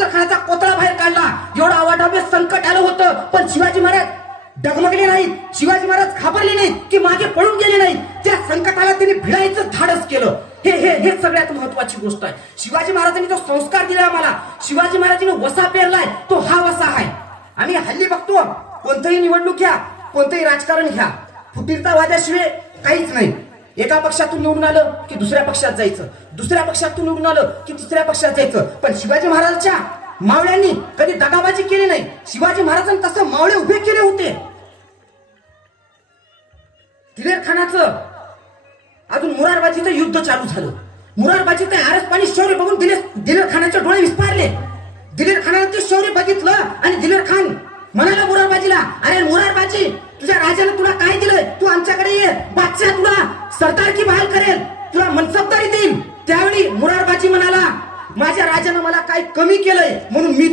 अफजल खानाचा कोतळा बाहेर काढला. एवढं आवाढव्य संकट आलं होतं, पण शिवाजी महाराज डगमगले नाहीत. शिवाजी महाराज घाबरले नाहीत की मागे पळून गेले नाहीत. त्या संकटाला त्यांनी भिडायचं धाडस केलं. हे सगळ्यात महत्वाची गोष्ट आहे. शिवाजी महाराजांनी जो संस्कार दिला आम्हाला, शिवाजी महाराजांनी वसा पेरलाय, तो हा वसा आहे. आम्ही हल्ली बघतो, कोणतंही निवडणूक घ्या, कोणतंही राजकारण घ्या, फुटीरतावाद्याशिवाय काहीच नाही. एका पक्षातून निवडून आलं की दुसऱ्या पक्षात जायचं, दुसऱ्या पक्षातून निवडून आलं की तिसऱ्या पक्षात जायचं. पण शिवाजी महाराजांच्या मावळ्यांनी कधी दगाबाजी केली नाही. शिवाजी महाराजांनी तसं मावळे उभे केले होते. दिलेर खानाचं अजून मुरारबाजीचं युद्ध चालू झालं. मुरारबाजीचं आरस पाणी शौर्य बघून दिलेर खानाचे डोळे विस्फारले. दिलेर खानानं ते शौर्य बघितलं आणि दिलेर खान म्हणाला मुरारबाजीला, अरे मुरारबाजी, तुझ्या राजाने तुला काय दिलंय? तू आमच्याकडे ये, बादशाह तुला सरदारकी बहाल करेल, तुला मनसबदारी देईल. त्यावेळी मुरारबाजी म्हणाला, माझ्या राजानं मला काय कमी केलंय म्हणून मी